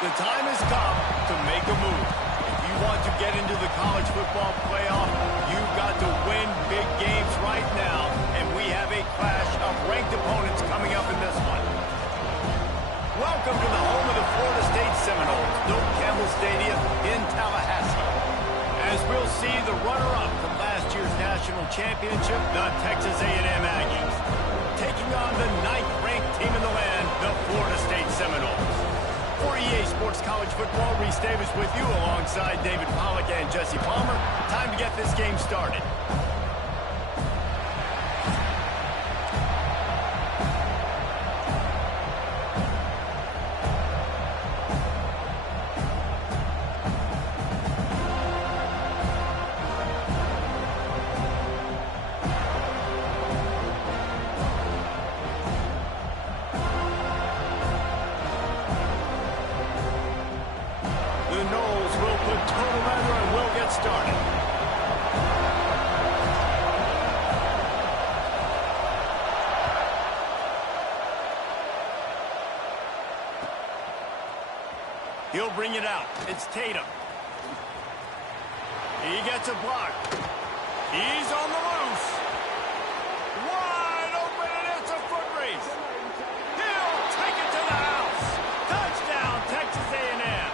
The time has come to make a move. If you want to get into the college football playoff, you've got to win big games right now, and we have a clash of ranked opponents coming up in this one. Welcome to the home of the Florida State Seminoles, Doak Campbell Stadium in Tallahassee. As we'll see the runner-up from last year's national championship, the Texas A&M Aggies, taking on the 9th-ranked team in the land, the Florida State Seminoles. For EA Sports College Football, Reese Davis with you alongside David Pollack and Jesse Palmer. Time to get this game started. He'll bring it out. It's Tatum. He gets a block. He's on the loose. Wide open, and it's a foot race. He'll take it to the house. Touchdown, Texas A&M.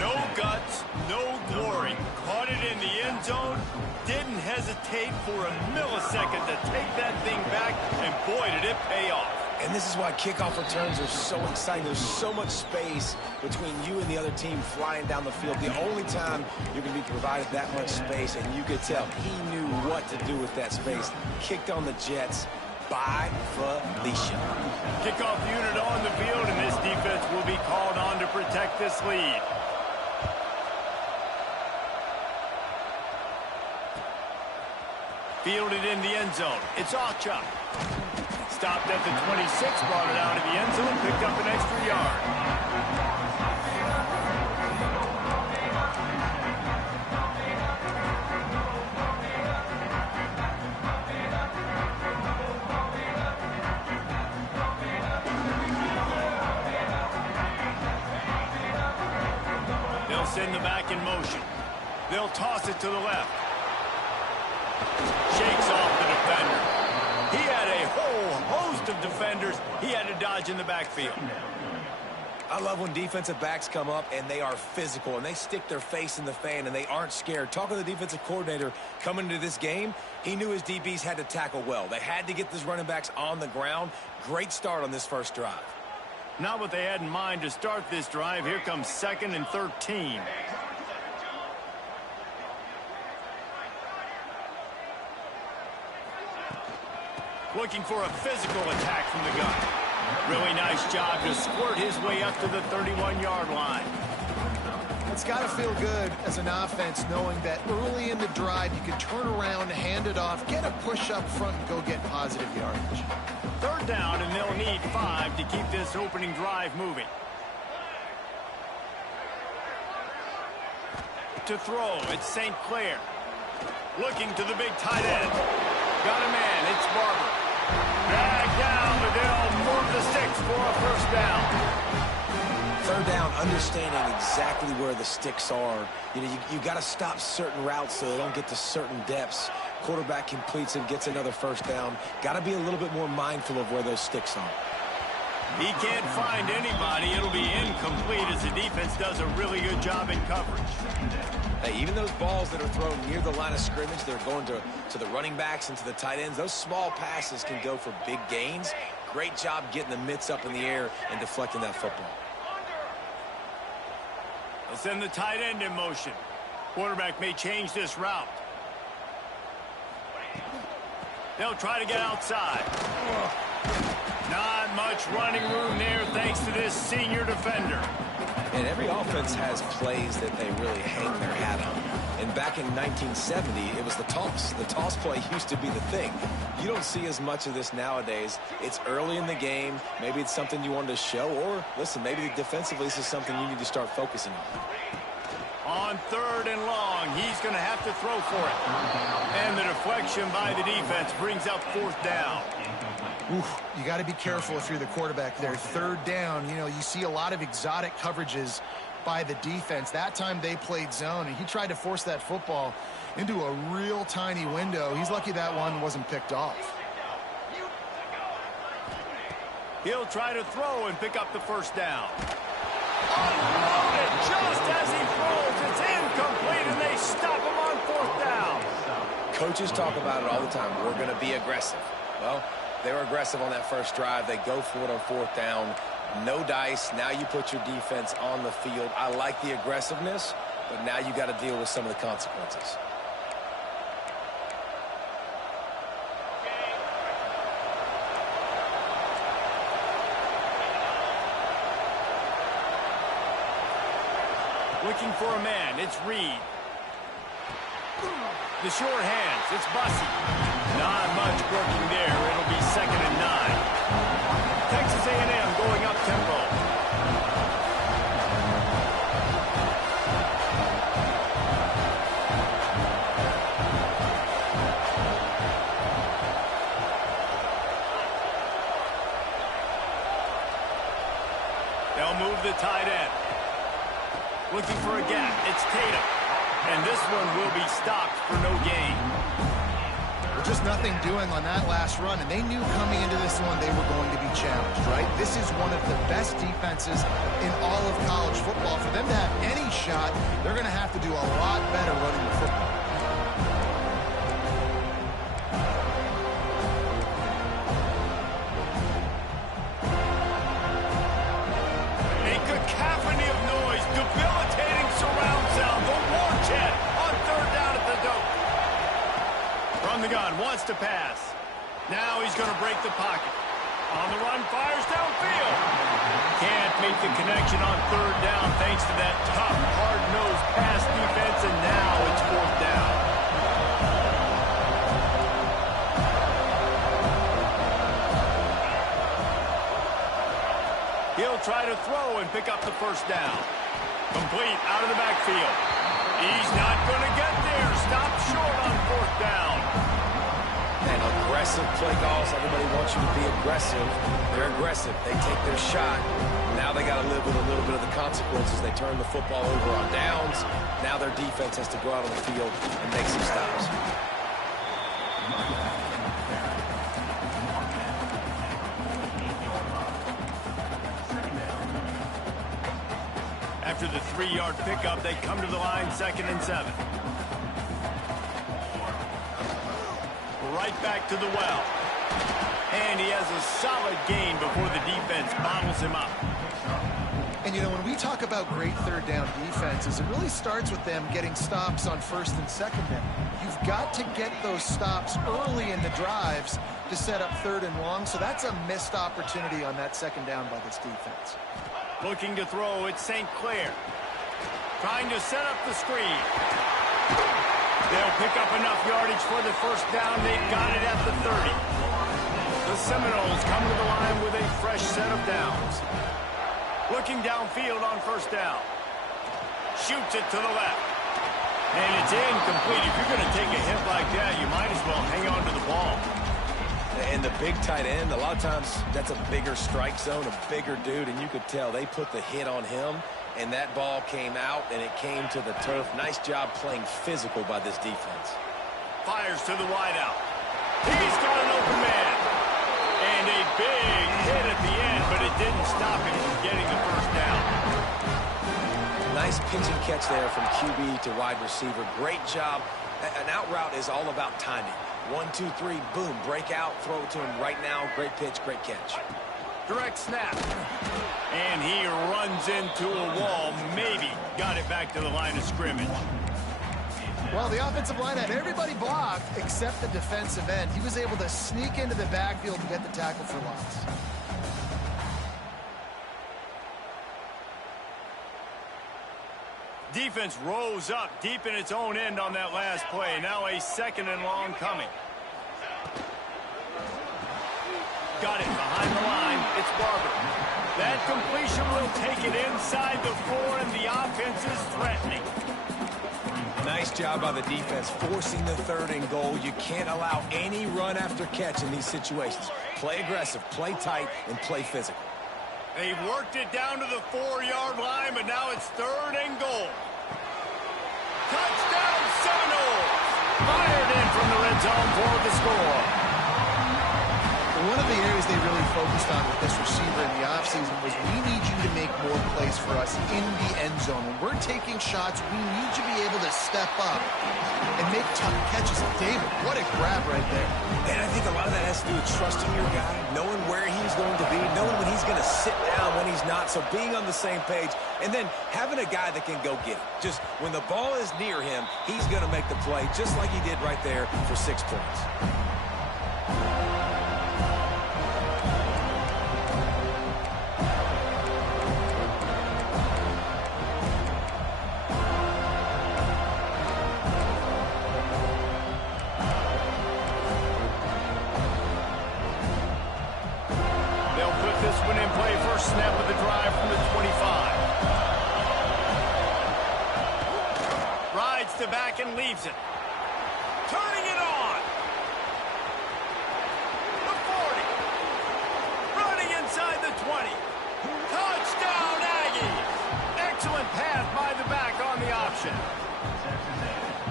No guts, no glory. Caught it in the end zone. Didn't hesitate for a millisecond to take that thing back, and boy, did it pay off. And this is why kickoff returns are so exciting. There's so much space between you and the other team flying down the field. The only time you're going to be provided that much space, and you could tell he knew what to do with that space. Kicked on the Jets by Felicia. Kickoff unit on the field, and this defense will be called on to protect this lead. Fielded in the end zone. It's Ocha. Stopped at the 26, brought it out of the end zone, picked up an extra yard. They'll send the back in motion. They'll toss it to the left. Shakes off the defender. He had a whole host of defenders he had to dodge in the backfield. I love when defensive backs come up and they are physical and they stick their face in the fan and they aren't scared. Talking to the defensive coordinator coming into this game, he knew his DBs had to tackle well. They had to get these running backs on the ground. Great start on this first drive. Not what they had in mind to start this drive. Here comes 2nd and 13. Looking for a physical attack from the gun. Really nice job to squirt his way up to the 31-yard line. It's got to feel good as an offense knowing that early in the drive you can turn around, hand it off, get a push up front, and go get positive yardage. 3rd down, and they'll need 5 to keep this opening drive moving. To throw, it's St. Clair. Looking to the big tight end. Got a man, it's Barber. Back down, but they'll move the sticks for a 1st down. 3rd down, understanding exactly where the sticks are. You know, you got to stop certain routes so they don't get to certain depths. Quarterback completes and gets another 1st down. Got to be a little bit more mindful of where those sticks are. He can't find anybody. It'll be incomplete as the defense does a really good job in coverage. Hey, even those balls that are thrown near the line of scrimmage, they're going to the running backs and to the tight ends. Those small passes can go for big gains. Great job getting the mitts up in the air and deflecting that football. They'll send the tight end in motion. Quarterback may change this route. They'll try to get outside. Not much running room there thanks to this senior defender. And every offense has plays that they really hang their hat on. And back in 1970, it was the toss. The toss play used to be the thing. You don't see as much of this nowadays. It's early in the game. Maybe it's something you wanted to show. Or, listen, maybe defensively this is something you need to start focusing on. On 3rd and long, he's going to have to throw for it. And the deflection by the defense brings up 4th down. Oof, you got to be careful if you're the quarterback there. Third down, you know, you see a lot of exotic coverages by the defense. That time they played zone, and he tried to force that football into a real tiny window. He's lucky that one wasn't picked off. He'll try to throw and pick up the first down. Unloaded just as he throws. It's incomplete, and they stop him on fourth down. Coaches talk about it all the time. We're going to be aggressive. Well, they were aggressive on that first drive. They go for it on fourth down. No dice. Now you put your defense on the field. I like the aggressiveness, but now you got to deal with some of the consequences. Looking for a man. It's Reed. The short hands. It's Bussey. Not much working there. It'll be 2nd and 9. Texas A&M going up tempo. They'll move the tight end. Looking for a gap. It's Tatum. And this one will be stopped for no gain. Just nothing doing on that last run, and they knew coming into this one they were going to be challenged, right? This is one of the best defenses in all of college football. For them to have any shot, they're going to have to do a lot better running the football. A cacophony of noise, debilitating surround sound. The war chant on third down at the dope. From the gun, wants to pass. Now he's going to break the pocket. On the run, fires downfield. Can't make the connection on third down thanks to that tough, hard-nosed pass defense, and now it's fourth down. He'll try to throw and pick up the first down. Complete out of the backfield. He's not going to get there. Stop short on fourth down. And aggressive play calls. Everybody wants you to be aggressive. They're aggressive. They take their shot. Now they got to live with a little bit of the consequences. They turn the football over on downs. Now their defense has to go out on the field and make some stops. After the 3-yard pickup, they come to the line, 2nd and 7. Right back to the well. And he has a solid gain before the defense bottles him up. And, you know, when we talk about great third down defenses, it really starts with them getting stops on 1st and 2nd down. You've got to get those stops early in the drives to set up 3rd and long, so that's a missed opportunity on that 2nd down by this defense. Looking to throw, it's St. Clair. Trying to set up the screen. They'll pick up enough yardage for the first down. They've got it at the 30. The Seminoles come to the line with a fresh set of downs. Looking downfield on first down. Shoots it to the left. And it's incomplete. If you're going to take a hit like that, you might as well hang on to the ball. And the big tight end, a lot of times that's a bigger strike zone, a bigger dude, and you could tell they put the hit on him, and that ball came out, and it came to the turf. Nice job playing physical by this defense. Fires to the wideout. He's got an open man. And a big hit at the end, but it didn't stop him from getting the first down. Nice pitch and catch there from QB to wide receiver. Great job. An out route is all about timing. 1, 2, 3, boom, break out, throw it to him right now. Great pitch, great catch. Direct snap. And he runs into a wall. Maybe got it back to the line of scrimmage. Well, the offensive line had everybody blocked except the defensive end. He was able to sneak into the backfield and get the tackle for loss. Defense rose up deep in its own end on that last play. Now a 2nd and long coming. Got it behind the line. It's Barber. That completion will take it inside the 4, and the offense is threatening. Nice Nice job by the defense forcing the 3rd and goal. You can't allow any run after catch in these situations. Play aggressive, play tight, and play physical. They've worked it down to the 4-yard line, but now it's 3rd and goal. Touchdown Seminoles! Fired in from the red zone for the score. One of the areas they really focused on with this receiver in the offseason was we need you to make more plays for us in the end zone. When we're taking shots, we need you to be able to step up and make tough catches. David, what a grab right there. And I think a lot of that has to do with trusting your guy, knowing where he's going to be, knowing when he's going to sit down, when he's not. So being on the same page, and then having a guy that can go get it. Just when the ball is near him, he's going to make the play, just like he did right there for 6 points. Snap of the drive from the 25. Rides to back and leaves it. Turning it on. The 40. Running inside the 20. Touchdown Aggies. Excellent pass by the back on the option.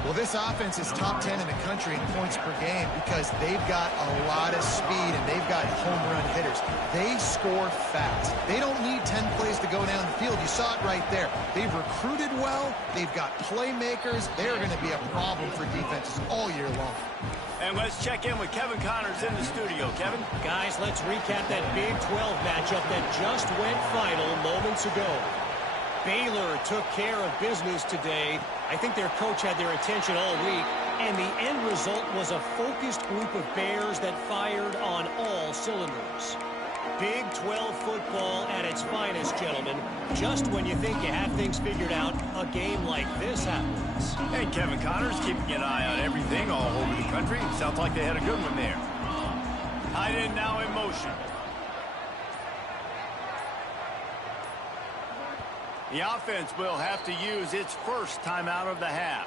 Well, this offense is top 10 in the country in points per game because they've got a lot of speed and they've got home run hitters. They score fast. They don't need 10 plays to go down the field. You saw it right there. They've recruited well. They've got playmakers. They're going to be a problem for defenses all year long. And let's check in with Kevin Connors in the studio. Kevin? Guys, let's recap that Big 12 matchup that just went final moments ago. Baylor took care of business today. I think their coach had their attention all week, and the end result was a focused group of Bears that fired on all cylinders. Big 12 football at its finest, gentlemen. Just when you think you have things figured out, a game like this happens. And Kevin Connors keeping an eye on everything all over the country. Sounds like they had a good one there. Tight end now in motion. The offense will have to use its first timeout of the half.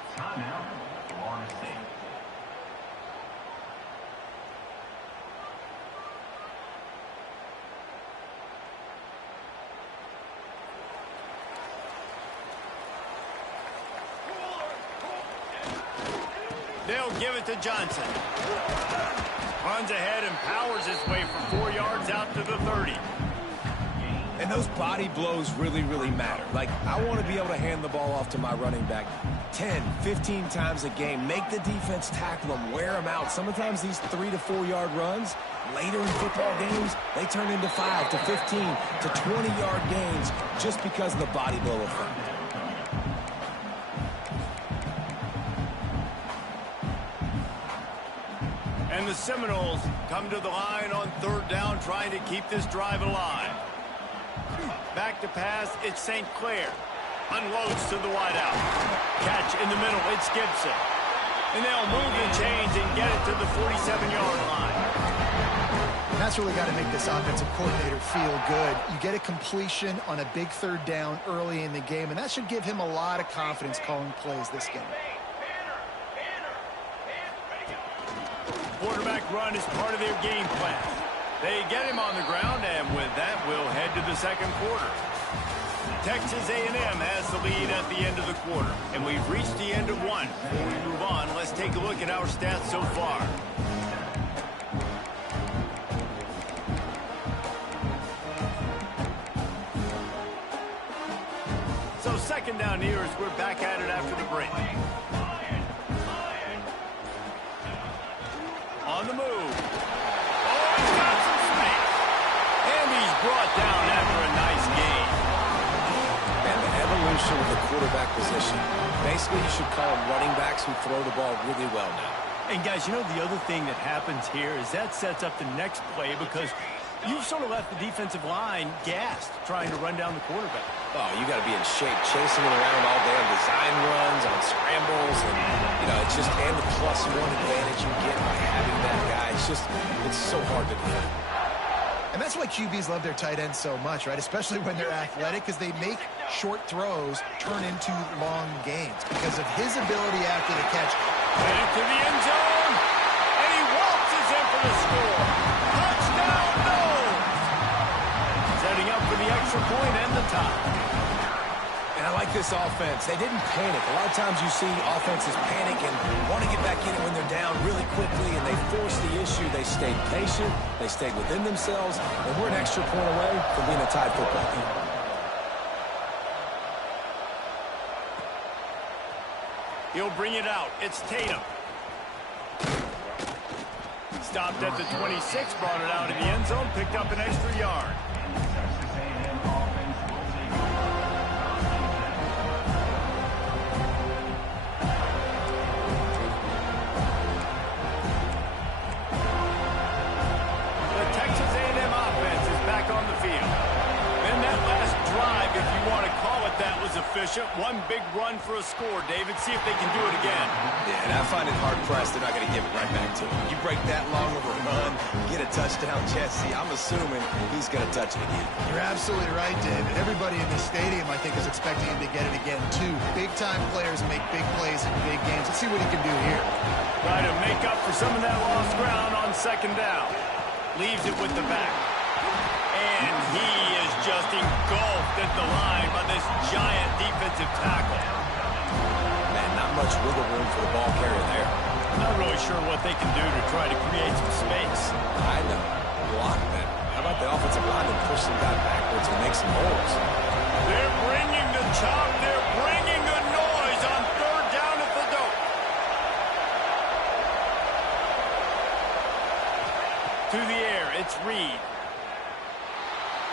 They'll give it to Johnson. Runs ahead and powers his way for 4 yards out to the 30. And those body blows really, really matter. Like, I want to be able to hand the ball off to my running back 10, 15 times a game. Make the defense tackle them, wear them out. Sometimes these 3 to 4 yard runs, later in football games, they turn into 5 to 15 to 20 yard gains just because of the body blow effect. And the Seminoles come to the line on 3rd down, trying to keep this drive alive. Back to pass, it's St. Clair. Unloads to the wideout. Catch in the middle, it's Gibson. And they'll move and change and get it to the 47-yard line. That's really got to make this offensive coordinator feel good. You get a completion on a big 3rd down early in the game, and that should give him a lot of confidence calling plays this game. Quarterback run is part of their game plan. They get him on the ground, and with that, we'll head to the 2nd quarter. Texas A&M has the lead at the end of the quarter, and we've reached the end of one. Before we move on, let's take a look at our stats so far. So 2nd down here as we're back at it after the break. On the move. Oh, he's got some space. And he's brought down after a nice gain. And the evolution of the quarterback position. Basically, you should call them running backs who throw the ball really well now. And guys, you know, the other thing that happens here is that sets up the next play because you've sort of left the defensive line gassed trying to run down the quarterback. Oh, you got to be in shape, chasing it around all day on design runs, on scrambles, and, you know, it's just, and the +1 advantage you get by having that guy. It's so hard to do. And that's why QBs love their tight ends so much, right? Especially when they're athletic, because they make short throws turn into long gains because of his ability after the catch. Into the end zone, and he waltzes in for the score. Touchdown, no! Setting up for the extra point and the tie. And I like this offense. They didn't panic. A lot of times you see offenses panic and want to get back in it when they're down really quickly, and they force the issue. They stayed patient. They stayed within themselves, and we're an extra point away from being a tied football game. He'll bring it out. It's Tatum. Stopped at the 26, brought it out in the end zone, picked up an extra yard. The Texas A&M offense is back on the field. And that last drive, if you want to call it that, was efficient. One big run for a score, David. See if they can do it again. Yeah, and I find it hard-pressed they're not going to give it right back to him. You break that long of a run, get a touchdown, Jesse, I'm assuming he's going to touch it again. You're absolutely right, David. Everybody in this stadium, I think, is expecting him to get it again, too. Big-time players make big plays in big games. Let's see what he can do here. Try to make up for some of that lost ground on second down. Leaves it with the back. And he is just engulfed at the line by this giant defensive tackle. Man, not much wiggle room for the ball carrier there. Not really sure what they can do to try to create some space. I know. Block that. How about the offensive line to push some guy backwards and make some holes? They're bringing the chop. They're bringing the noise on third down at the dope. To the air, it's Reed.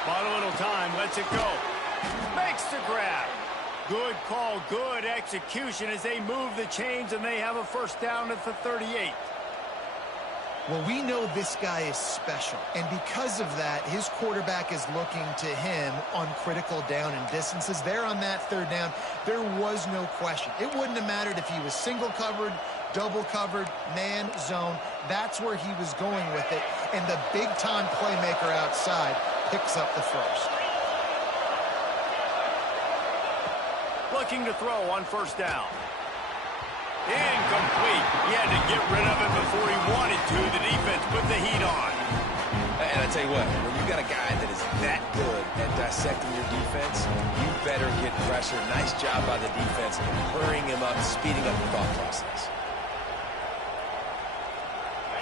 Bought a little time, lets it go. Makes the grab. Good call, good execution as they move the chains and they have a first down at the 38. Well, we know this guy is special, and because of that, his quarterback is looking to him on critical down and distances. There on that third down, there was no question. It wouldn't have mattered if he was single covered, double covered, man, zone. That's where he was going with it, and the big-time playmaker outside picks up the first. Looking to throw on first down. Incomplete. He had to get rid of it before he wanted to. The defense put the heat on. And I tell you what, when you've got a guy that is that good at dissecting your defense, you better get pressure. Nice job by the defense, hurrying him up, speeding up the thought process.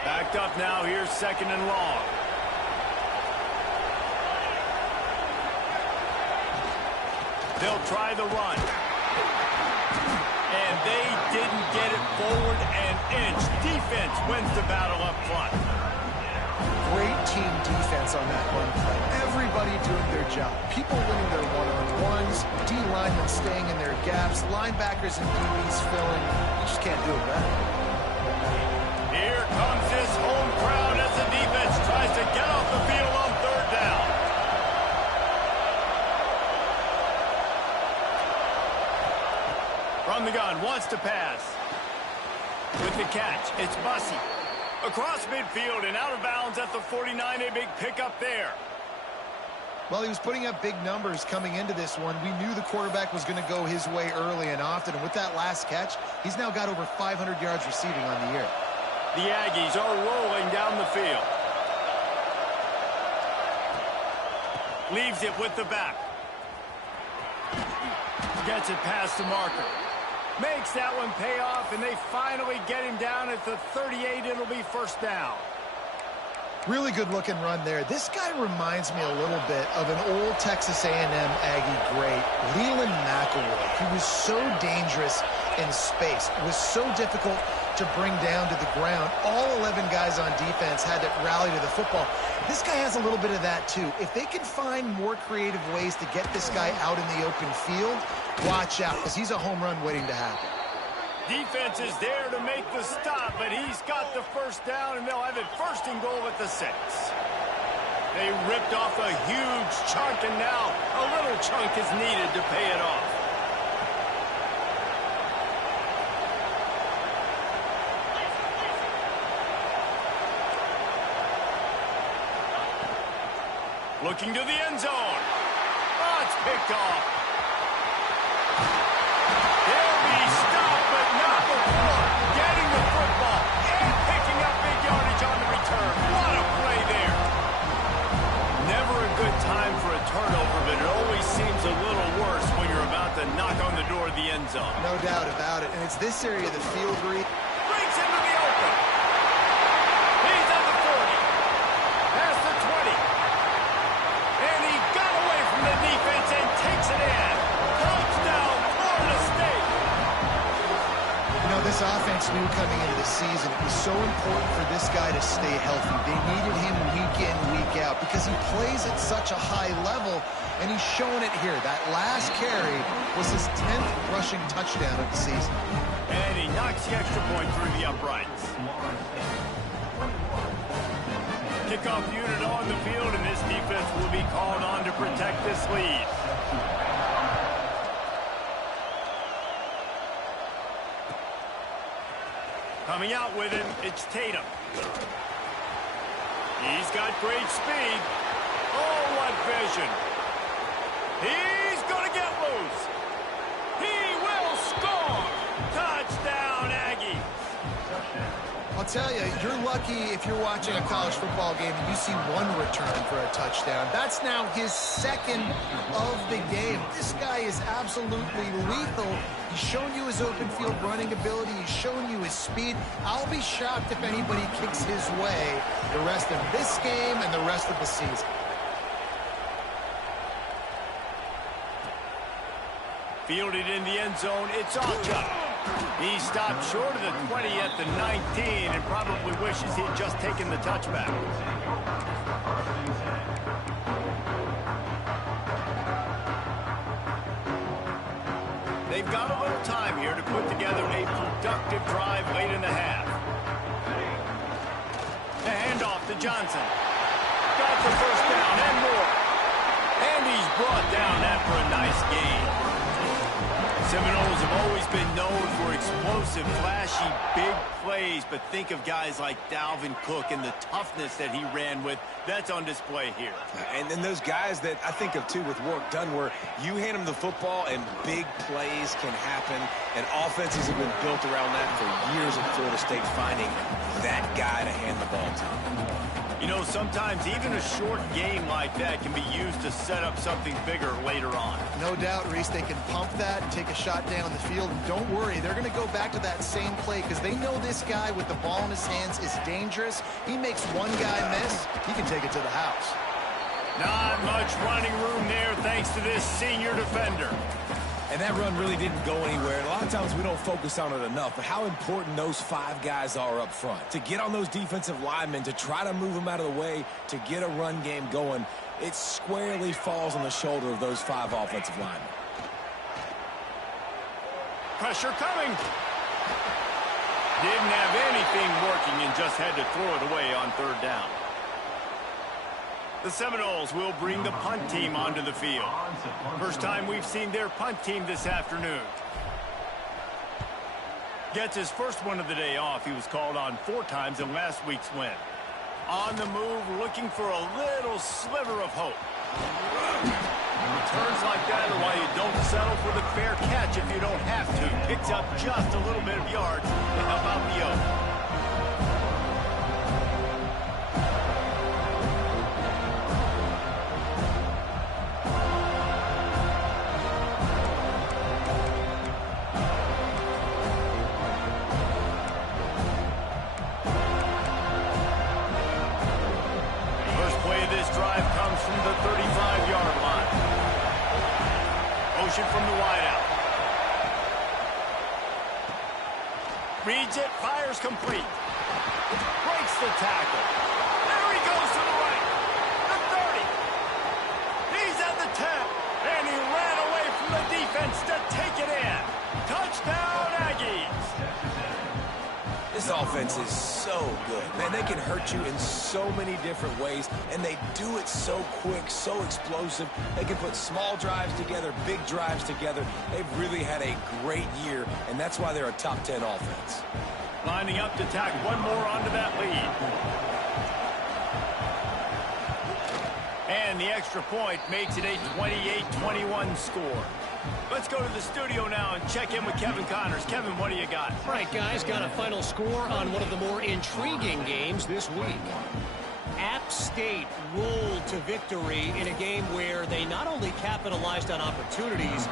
Backed up now. Here's second and long. They'll try the run. And they didn't get it forward an inch. Defense wins the battle up front. Great team defense on that run play. Everybody doing their job. People winning their one-on-ones, D-linemen staying in their gaps, linebackers and DBs filling. You just can't do it better. Here comes this home crowd as the defense tries to get off the field on third down. From the gun, wants to pass. With the catch, it's Bussey. Across midfield and out of bounds at the 49, a big pickup there. Well, he was putting up big numbers coming into this one. We knew the quarterback was going to go his way early and often. And with that last catch, he's now got over 500 yards receiving on the year. The Aggies are rolling down the field. Leaves it with the back. Gets it past the marker. Makes that one pay off, and they finally get him down at the 38. It'll be first down. Really good-looking run there. This guy reminds me a little bit of an old Texas A&M Aggie great, Leland McElroy. He was so dangerous in space. It was so difficult to bring down to the ground. All 11 guys on defense had to rally to the football. This guy has a little bit of that, too. If they can find more creative ways to get this guy out in the open field, watch out, because he's a home run waiting to happen. Defense is there to make the stop, but he's got the first down, and they'll have it first and goal at the 6. They ripped off a huge chunk, and now a little chunk is needed to pay it off. Looking to the end zone. Oh, it's picked off. He'll be stopped, but not before getting the football and picking up big yardage on the return. What a play there. Never a good time for a turnover, but it always seems a little worse when you're about to knock on the door of the end zone. No doubt about it. And it's this area of the field where Breaks into the open. He's at the 40. Past the 20. And he got away from the defense and takes it in. Touchdown, Florida State. You know, this offense knew coming into the season it was so important for this guy to stay healthy. They needed him week in, week out because he plays at such a high level, and he's shown it here. That last carry was his 10th rushing touchdown of the season. And he knocks the extra point through the uprights. Kickoff unit on the field, and this defense will be called on to protect this lead. Coming out with him, it's Tatum. He's got great speed. Oh, what vision. He's going to get loose. He will score. Touchdown, Aggies. I'll tell you, you're lucky if you're watching a college football game and you see one return for a touchdown. That's now his second of the game. This guy is absolutely lethal. He's shown you his open field running ability. He's shown you his speed. I'll be shocked if anybody kicks his way the rest of this game and the rest of the season. Fielded in the end zone, it's Acha. He stopped short of the 20 at the 19 and probably wishes he'd just taken the touchback. They've got a little time here to put together a productive drive late in the half. The handoff to Johnson. Got the first down and more. And he's brought down after a nice gain. Seminoles have always been known for explosive, flashy, big plays, but think of guys like Dalvin Cook and the toughness that he ran with. That's on display here. And then those guys that I think of, too, with work done, where you hand them the football and big plays can happen, and offenses have been built around that for years at Florida State, finding that guy to hand the ball to. You know, sometimes even a short game like that can be used to set up something bigger later on. No doubt, Reese, they can pump that and take a shot down the field. And don't worry, they're going to go back to that same play because they know this guy with the ball in his hands is dangerous. He makes one guy miss, he can take it to the house. Not much running room there thanks to this senior defender. And that run really didn't go anywhere. And a lot of times we don't focus on it enough, but how important those five guys are up front. To get on those defensive linemen, to try to move them out of the way, to get a run game going, it squarely falls on the shoulder of those five offensive linemen. Pressure coming. Didn't have anything working and just had to throw it away on third down. The Seminoles will bring the punt team onto the field. First time we've seen their punt team this afternoon. Gets his first one of the day off. He was called on 4 times in last week's win. On the move, looking for a little sliver of hope. Returns like that are why you don't settle for the fair catch if you don't have to. Picks up just a little bit of yards to help out the Oaks. From the 35-yard line. Motion from the wideout. Reads it, fires complete. Breaks the tackle. There he goes to the right. The 30. He's at the 10. And he ran away from the defense to take it in. Touchdown, Aggies. This offense is so good. Man, they can hurt you in so many different ways, and they do it so quick, so explosive. They can put small drives together, big drives together. They've really had a great year, and that's why they're a top 10 offense. Lining up to tack one more onto that lead. And the extra point makes it a 28-21 score. Let's go to the studio now and check in with Kevin Connors. Kevin, what do you got? All right, guys, got a final score on one of the more intriguing games this week. App State rolled to victory in a game where they not only capitalized on opportunities,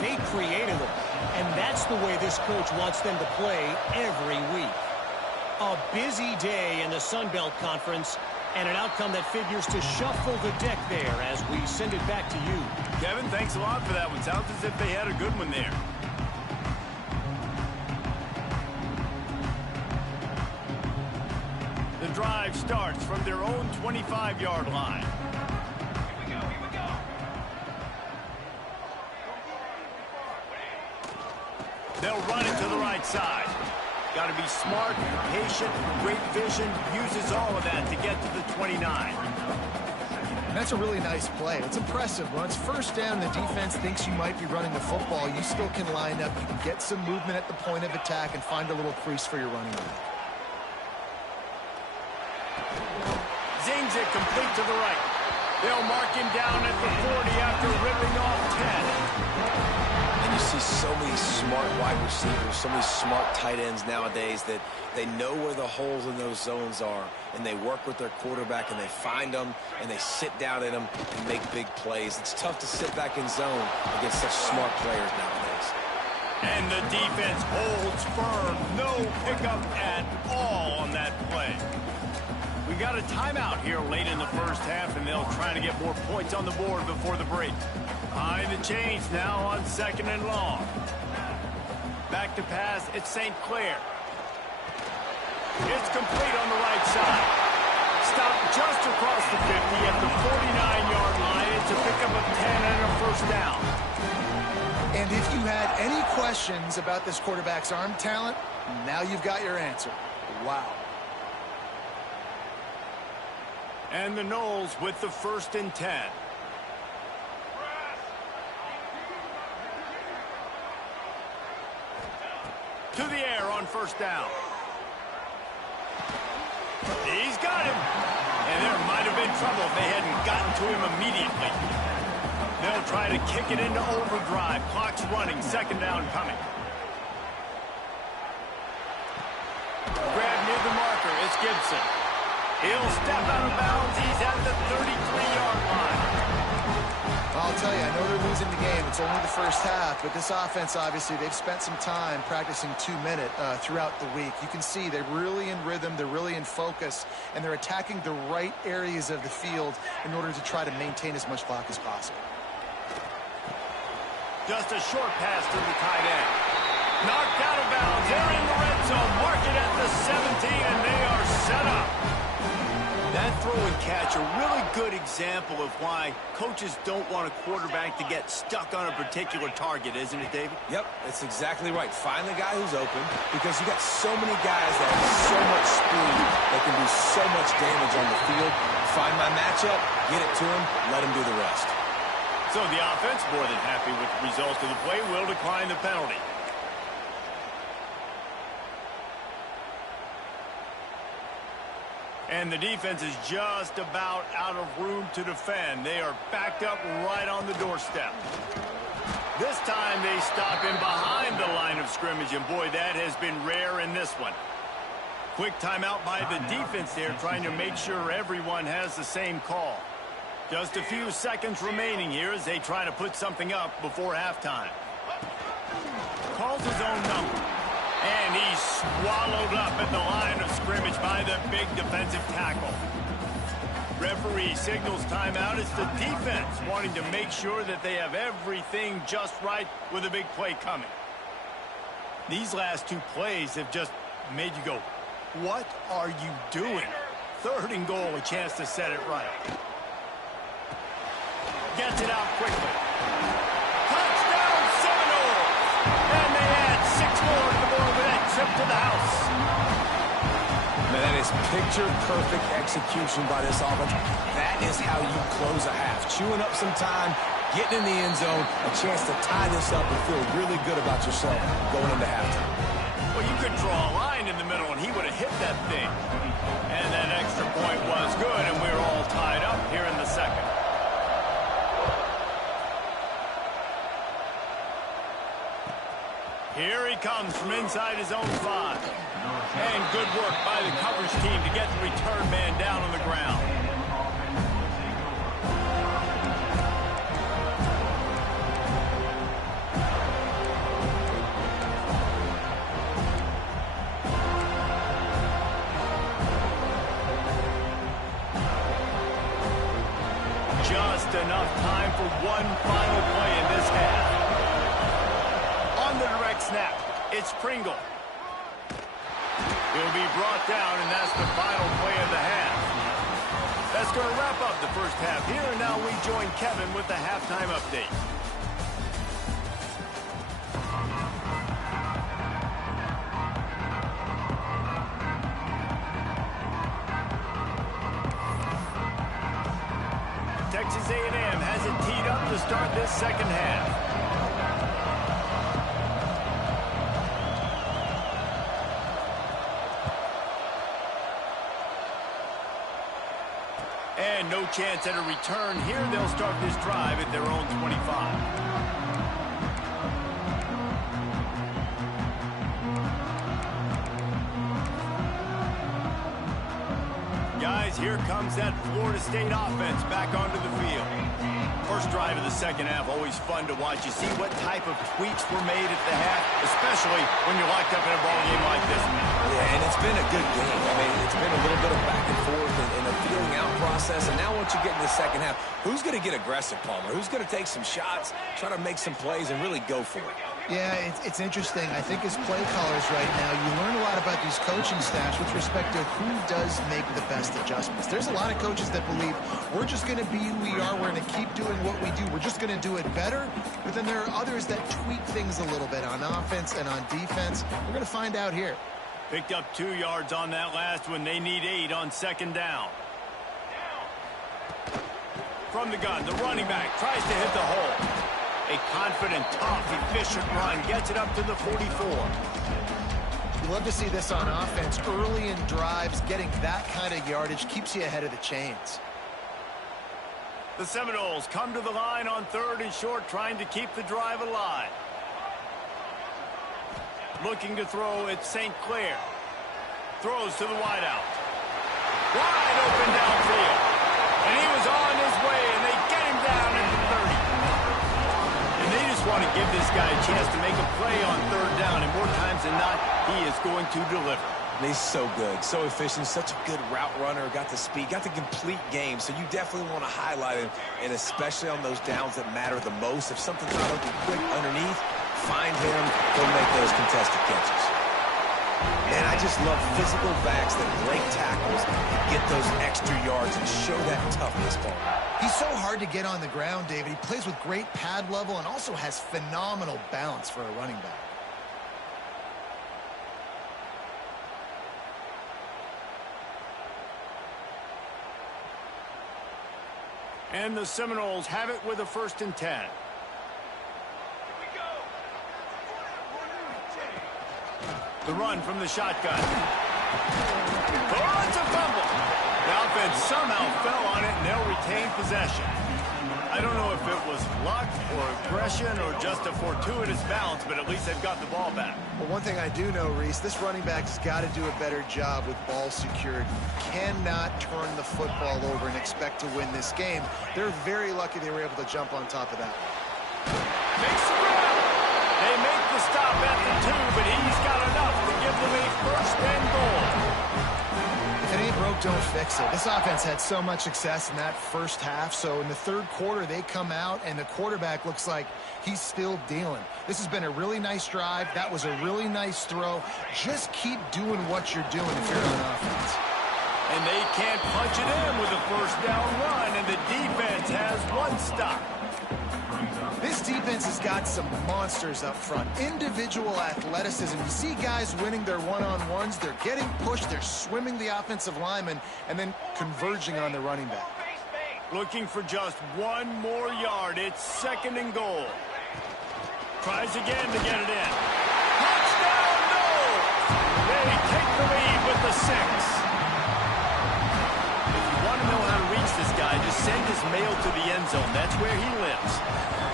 they created them. And that's the way this coach wants them to play every week. A busy day in the Sun Belt Conference, and an outcome that figures to shuffle the deck there as we send it back to you. Kevin, thanks a lot for that one. Sounds as if they had a good one there. The drive starts from their own 25-yard line. Here we go. They'll run it to the right side. Got to be smart, patient, great vision, uses all of that to get to the 29. That's a really nice play. It's impressive. When it's first down, the defense thinks you might be running the football. You still can line up. You can get some movement at the point of attack and find a little crease for your running back. Zings it complete to the right. They'll mark him down at the 40 after ripping off 10. And you see so many smart wide receivers, so many smart tight ends nowadays that they know where the holes in those zones are, and they work with their quarterback, and they find them, and they sit down in them and make big plays. It's tough to sit back in zone against such smart players nowadays. And the defense holds firm. No pickup at all on that play. We got a timeout here late in the first half, and they'll try to get more points on the board before the break. Behind the chains now on 2nd and long. Back to pass, it's St. Clair. It's complete on the right side. Stopped just across the 50 at the 49-yard line. It's a pickup of 10 and a first down. And if you had any questions about this quarterback's arm talent, now you've got your answer. Wow. And the Noles with the 1st and 10. To the air on first down. He's got him. And there might have been trouble if they hadn't gotten to him immediately. They'll try to kick it into overdrive. Clock's running. 2nd down coming. Grab near the marker. It's Gibson. He'll step out of bounds. He's at the 33-yard line. I'll tell you, I know they're losing the game. It's only the first half, but this offense, obviously, they've spent some time practicing 2-minute throughout the week. You can see they're really in rhythm, they're really in focus, and they're attacking the right areas of the field in order to try to maintain as much clock as possible. Just a short pass to the tight end. Knocked out of bounds. They're in the red zone. Mark it at the 17, and they are set up. That throw and catch, a really good example of why coaches don't want a quarterback to get stuck on a particular target, isn't it, David? Yep, that's exactly right. Find the guy who's open, because you got so many guys that have so much speed that can do so much damage on the field. Find my matchup, get it to him, let him do the rest. So the offense, more than happy with the results of the play, will decline the penalty. And the defense is just about out of room to defend. They are backed up right on the doorstep. This time they stop him behind the line of scrimmage, and boy, that has been rare in this one. Quick timeout by the defense there, trying to make sure everyone has the same call. Just a few seconds remaining here as they try to put something up before halftime. Calls his own number. And he's swallowed up at the line of scrimmage by the big defensive tackle. Referee signals timeout. It's the defense wanting to make sure that they have everything just right with a big play coming. These last two plays have just made you go, what are you doing? 3rd and goal, a chance to set it right. Gets it out quickly. Touchdown Seminoles! And they add 6 more to the board with that trip to the house. Man, that is picture-perfect execution by this offense. That is how you close a half. Chewing up some time, getting in the end zone, a chance to tie this up and feel really good about yourself going into halftime. Well, you could draw a line in the middle, and he would have hit that thing. And that extra point was good, and we're all tied up here in the second. Here he comes from inside his own 5. And good work by the coverage team to get the return man down on the ground. Just enough time for one final play in this half. On the direct snap, it's Pringle. He'll be brought down, and that's the final play of the half. That's going to wrap up the first half here, and now we join Kevin with the halftime update. Texas A&M has it teed up to start this second half. And no chance at a return here. They'll start this drive at their own 25. Guys, here comes that Florida State offense back onto the field. First drive of the second half, always fun to watch. You see what type of tweaks were made at the half, especially when you're locked up in a ball game like this. Yeah, and it's been a good game. I mean, it's been a little bit of back and forth and a feeling out process. And now once you get in the second half, who's going to get aggressive, Palmer? Who's going to take some shots, try to make some plays, and really go for it? Yeah, it's interesting. I think as play callers right now, you learn a lot about these coaching staffs with respect to who does make the best adjustments. There's a lot of coaches that believe we're just going to be who we are. We're going to keep doing what we do. We're just going to do it better. But then there are others that tweak things a little bit on offense and on defense. We're going to find out here. Picked up 2 yards on that last one. They need 8 on second down. From the gun, the running back tries to hit the hole. A confident, tough, efficient run gets it up to the 44. You love to see this on offense. Early in drives, getting that kind of yardage keeps you ahead of the chains. The Seminoles come to the line on 3rd and short, trying to keep the drive alive. Looking to throw at St. Clair. Throws to the wideout. Wide open downfield. And he was on his way, and they get him down at the 30. And they just want to give this guy a chance to make a play on 3rd down, and more times than not, he is going to deliver. And he's so good, so efficient, such a good route runner, got the speed, got the complete game, so you definitely want to highlight him, and especially on those downs that matter the most. If something's not open quick underneath, find him, he'll make those contested catches. And I just love physical backs that break tackles and get those extra yards and show that toughness for him. He's so hard to get on the ground, David. He plays with great pad level and also has phenomenal balance for a running back. And the Seminoles have it with a 1st and 10. The run from the shotgun. Oh, it's a fumble. The offense somehow fell on it, and they'll retain possession. I don't know if it was luck or aggression or just a fortuitous bounce, but at least they've got the ball back. Well, one thing I do know, Reese, this running back's got to do a better job with ball security. Cannot turn the football over and expect to win this game. They're very lucky they were able to jump on top of that. Makes the grab. They make the stop at the 2, but he's got enough to give them a 1st and goal. If it ain't broke, don't fix it. This offense had so much success in that first half, so in the 3rd quarter, they come out, and the quarterback looks like he's still dealing. This has been a really nice drive. That was a really nice throw. Just keep doing what you're doing if you're on offense. And they can't punch it in with a 1st down run, and the defense has 1 stop. This defense has got some monsters up front. Individual athleticism. You see guys winning their one-on-ones. They're getting pushed. They're swimming the offensive lineman and then converging on the running back. Looking for just 1 more yard. It's 2nd and goal. Tries again to get it in. Touchdown, no! They take the lead with the 6. If you want to know how to reach this guy, just send his mail to the end zone. That's where he lives.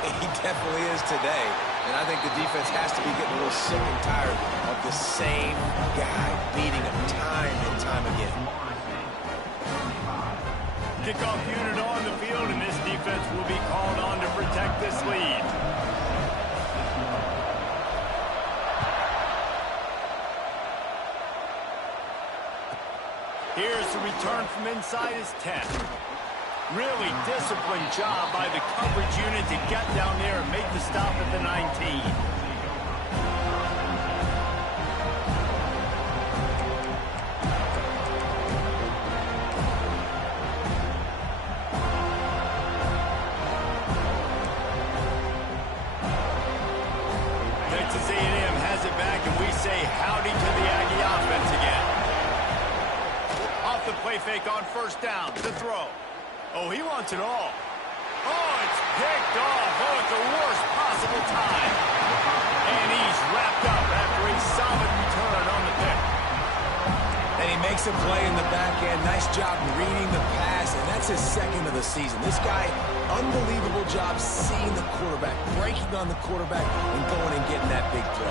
He definitely is today. And I think the defense has to be getting a little sick and tired of the same guy beating them time and time again. Kickoff unit on the field, and this defense will be called on to protect this lead. Here's the return from inside his 10. Really disciplined job by the coverage unit to get down there and make the stop at the 19. Texas A&M has it back, and we say howdy to the Aggie offense again. Off the play fake on first down. The throw. Oh, he wants it all. Oh, it's picked off. Oh, at the worst possible time. And he's wrapped up after a solid return on the pick. And he makes a play in the back end. Nice job reading the pass, and that's his second of the season. This guy, unbelievable job seeing the quarterback, breaking on the quarterback, and going and getting that big play.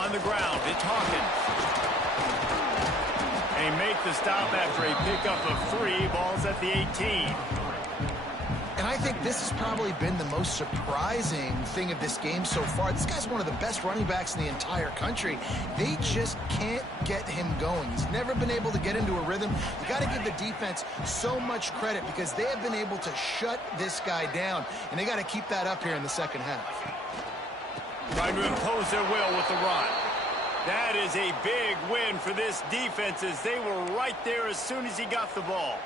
On the ground, it's Hawkins. And make the stop after a pickup of 3. Ball's at the 18. And I think this has probably been the most surprising thing of this game so far. This guy's one of the best running backs in the entire country. They just can't get him going. He's never been able to get into a rhythm. You got to give the defense so much credit because they have been able to shut this guy down, and they got to keep that up here in the second half. Trying to impose their will with the run. That is a big win for this defense as they were right there as soon as he got the ball.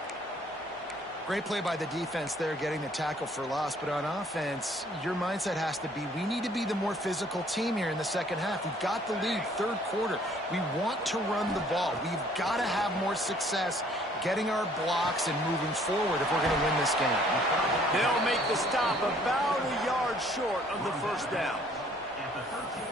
Great play by the defense there, getting the tackle for loss. But on offense, your mindset has to be, we need to be the more physical team here in the second half. We've got the lead, third quarter. We want to run the ball. We've got to have more success getting our blocks and moving forward if we're going to win this game. They'll make the stop about a yard short of the first down.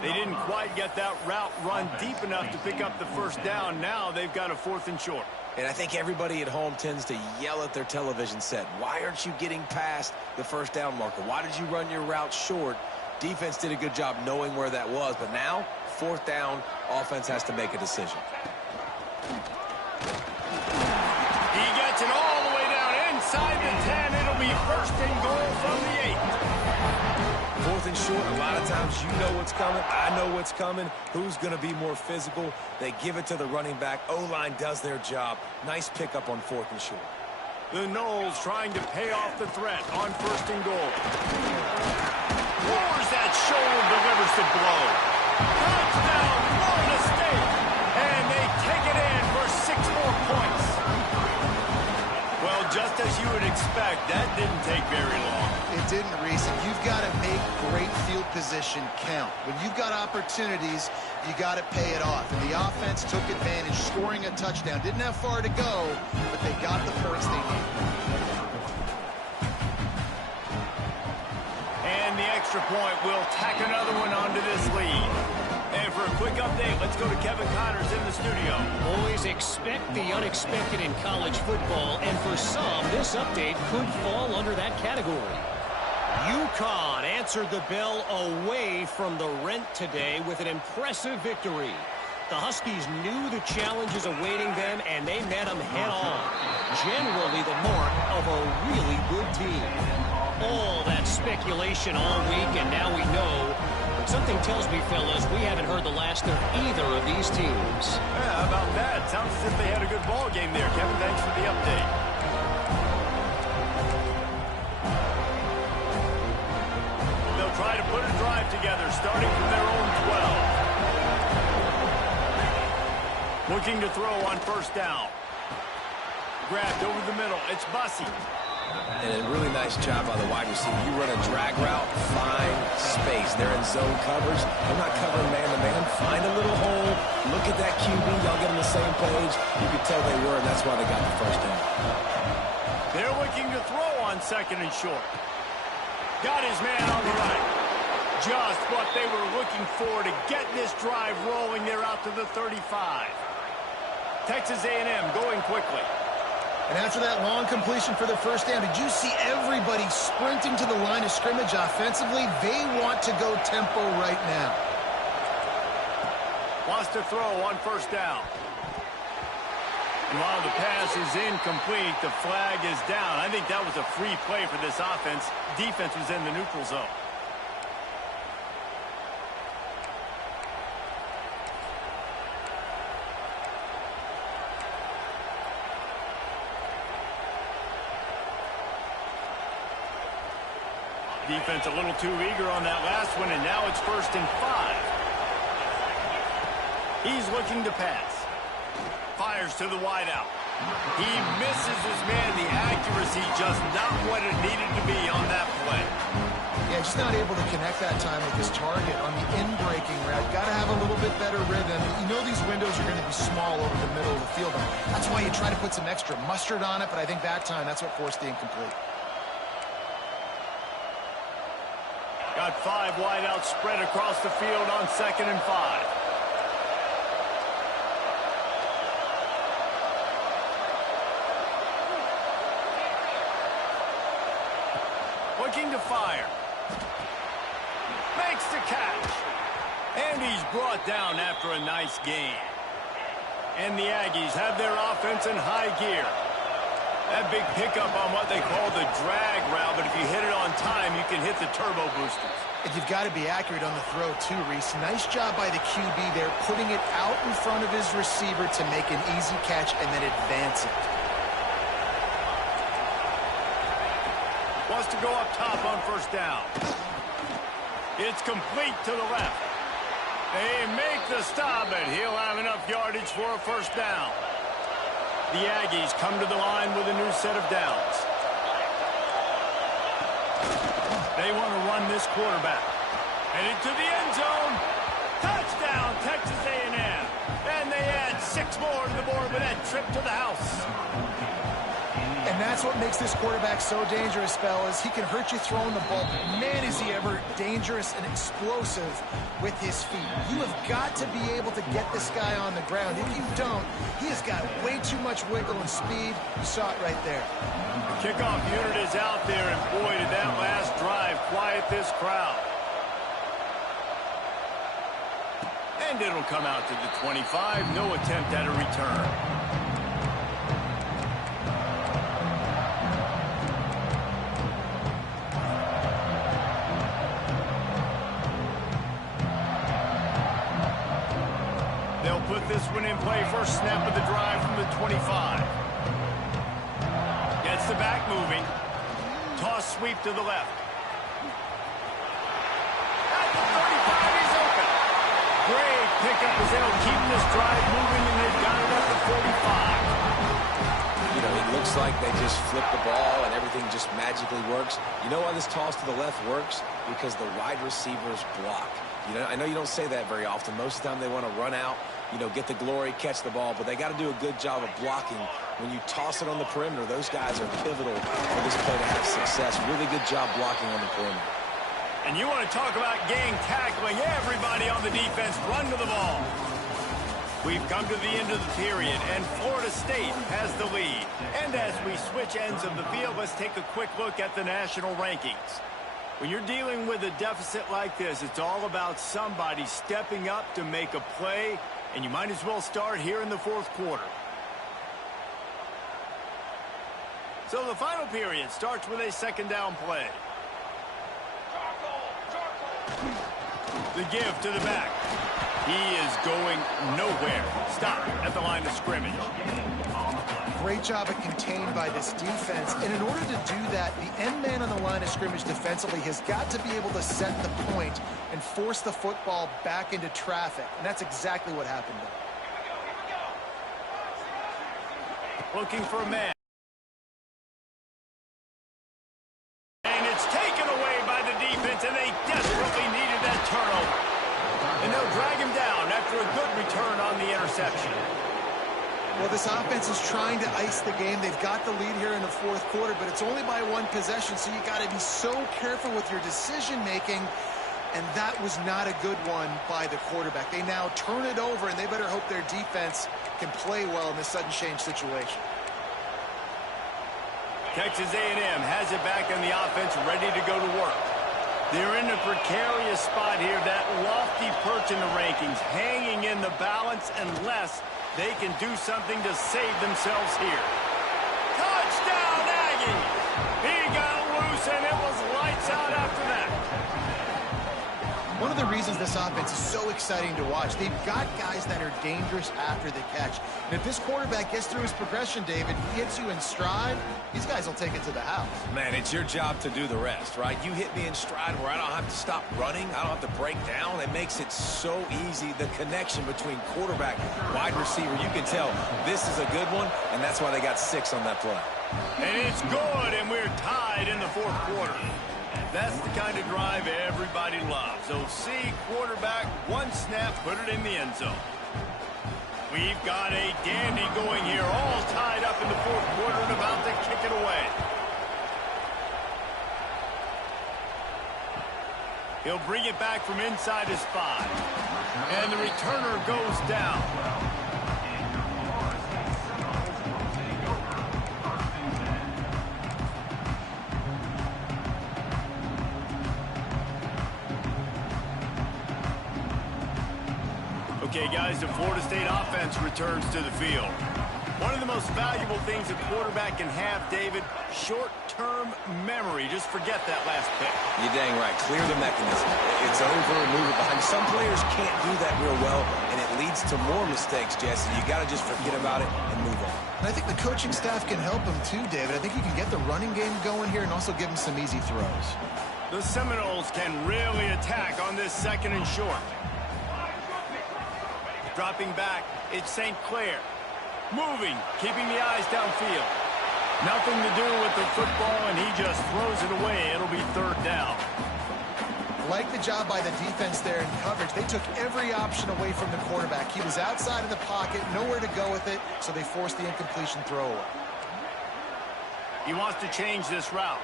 They didn't quite get that route run deep enough to pick up the first down. Now they've got a 4th and short. And I think everybody at home tends to yell at their television set. Why aren't you getting past the first down marker? Why did you run your route short? Defense did a good job knowing where that was. But now, 4th down, offense has to make a decision. He gets it all the way down inside the 10. It'll be 1st and goal from the 8. 4th and short, a lot of times you know what's coming. I know what's coming. Who's going to be more physical? They give it to the running back. O-line does their job. Nice pickup on 4th and short. The Noles trying to pay off the threat on 1st and goal. Roars that shoulder, delivers the blow. Touchdown, Florida State. And they take it in for 6 more points. Well, just as you would expect, that didn't take very long. It didn't, Reese. You've got to make great field position count. When you've got opportunities, you got to pay it off. And the offense took advantage, scoring a touchdown. Didn't have far to go, but they got the points they needed. And the extra point will tack another one onto this lead. And for a quick update, let's go to Kevin Connors in the studio. Boys, expect the unexpected in college football, and for some, this update could fall under that category. UConn answered the bell away from the Rent today with an impressive victory. The Huskies knew the challenges awaiting them, and they met them head-on. Generally the mark of a really good team. All that speculation all week, and now we know. But something tells me, fellas, we haven't heard the last of either of these teams. Yeah, how about that? Sounds as if they had a good ball game there. Kevin, thanks for the update. They'll try to put a drive together, starting from their own 12. Looking to throw on 1st down. Grabbed over the middle. It's Bussey. And a really nice job by the wide receiver. You run a drag route, find space. They're in zone coverage. They're not covering man-to-man. Find a little hole. Look at that QB. Y'all get on the same page. You could tell they were, and that's why they got the 1st down. They're looking to throw on 2nd and short. Got his man on the right. Just what they were looking for to get this drive rolling. They're out to the 35. Texas A&M going quickly. And after that long completion for the first down, did you see everybody sprinting to the line of scrimmage offensively? They want to go tempo right now. Wants to throw on first down. And while the pass is incomplete, the flag is down. I think that was a free play for this offense. Defense was in the neutral zone. Defense a little too eager on that last one, and now it's 1st and 5. He's looking to pass. Fires to the wideout. He misses his man. The accuracy just not what it needed to be on that play. Yeah, just not able to connect that time with his target on the in-breaking route. Got to have a little bit better rhythm. You know these windows are going to be small over the middle of the field. That's why you try to put some extra mustard on it, but I think that time that's what forced the incomplete. Got 5 wideouts spread across the field on 2nd and 5. Looking to fire. Makes the catch. And he's brought down after a nice gain. And the Aggies have their offense in high gear. That big pickup on what they call the drag route, but if you hit it on time, you can hit the turbo boosters. And you've got to be accurate on the throw, too, Reese. Nice job by the QB there, putting it out in front of his receiver to make an easy catch and then advance it. Wants to go up top on first down. It's complete to the left. They make the stop, and he'll have enough yardage for a first down. The Aggies come to the line with a new set of downs. They want to run this quarterback. Headed to the end zone. Touchdown, Texas A&M. And they add 6 more to the board with that trip to the house. And that's what makes this quarterback so dangerous, fellas. He can hurt you throwing the ball. Man, is he ever dangerous and explosive with his feet. You have got to be able to get this guy on the ground. If you don't, he has got way too much wiggle and speed. You saw it right there. The kickoff unit is out there, and boy, did that last drive quiet this crowd. And it'll come out to the 25. No attempt at a return. They'll put this one in play. First snap of the drive from the 25. Gets the back moving. Toss sweep to the left. At the 35, he's open. Great pickup as they'll keep this drive moving, and they've got it at the 45. You know, it looks like they just flip the ball and everything just magically works. You know why this toss to the left works? Because the wide receivers block. You know, I know you don't say that very often. Most of the time they want to run out, you know, get the glory, catch the ball, but they got to do a good job of blocking. When you toss it on the perimeter, those guys are pivotal for this play to have success. Really good job blocking on the perimeter. And you want to talk about gang tackling. Everybody on the defense run to the ball. We've come to the end of the period, and Florida State has the lead. And as we switch ends of the field, let's take a quick look at the national rankings. When you're dealing with a deficit like this, it's all about somebody stepping up to make a play, and you might as well start here in the 4th quarter. So the final period starts with a 2nd down play. The give to the back. He is going nowhere. Stop at the line of scrimmage. Great job of contained by this defense. And in order to do that, the end man on the line of scrimmage defensively has got to be able to set the point and force the football back into traffic. And that's exactly what happened there. Looking for a man. And it's taken away by the defense, and they desperately needed that turnover. And they'll drag him down after a good return on the interception. Well, this offense is trying to ice the game. They've got the lead here in the 4th quarter, but it's only by 1 possession, so you got to be so careful with your decision-making, and that was not a good one by the quarterback. They now turn it over, and they better hope their defense can play well in this sudden change situation. Texas A&M has it back on the offense, ready to go to work. They're in a precarious spot here, that lofty perch in the rankings, hanging in the balance unless they can do something to save themselves here. Touchdown, Aggies! He got loose, and it was lights out after that. One of the reasons this offense is so exciting to watch, they've got guys that are dangerous after the catch. And if this quarterback gets through his progression, David, he hits you in stride, these guys will take it to the house. Man, it's your job to do the rest, right? You hit me in stride where I don't have to stop running. I don't have to break down. It makes it so easy. The connection between quarterback, wide receiver, you can tell this is a good one, and that's why they got 6 on that play. And it's good, and we're tied in the fourth quarter. That's the kind of drive everybody loves. So see quarterback, one snap, put it in the end zone. We've got a dandy going here, all tied up in the fourth quarter and about to kick it away. He'll bring it back from inside his 5. And the returner goes down. Okay, guys, the Florida State offense returns to the field. One of the most valuable things a quarterback can have, David, short-term memory. Just forget that last pick. You're dang right. Clear the mechanism. It's over, move it behind. Some players can't do that real well, and it leads to more mistakes, Jesse. You got to just forget about it and move on. And I think the coaching staff can help him too, David. I think you can get the running game going here and also give him some easy throws. The Seminoles can really attack on this 2nd and short. Dropping back, it's St. Clair. Moving, keeping the eyes downfield. Nothing to do with the football, and he just throws it away. It'll be 3rd down. Like the job by the defense there in coverage. They took every option away from the quarterback. He was outside of the pocket, nowhere to go with it, so they forced the incompletion throw away. He wants to change this route.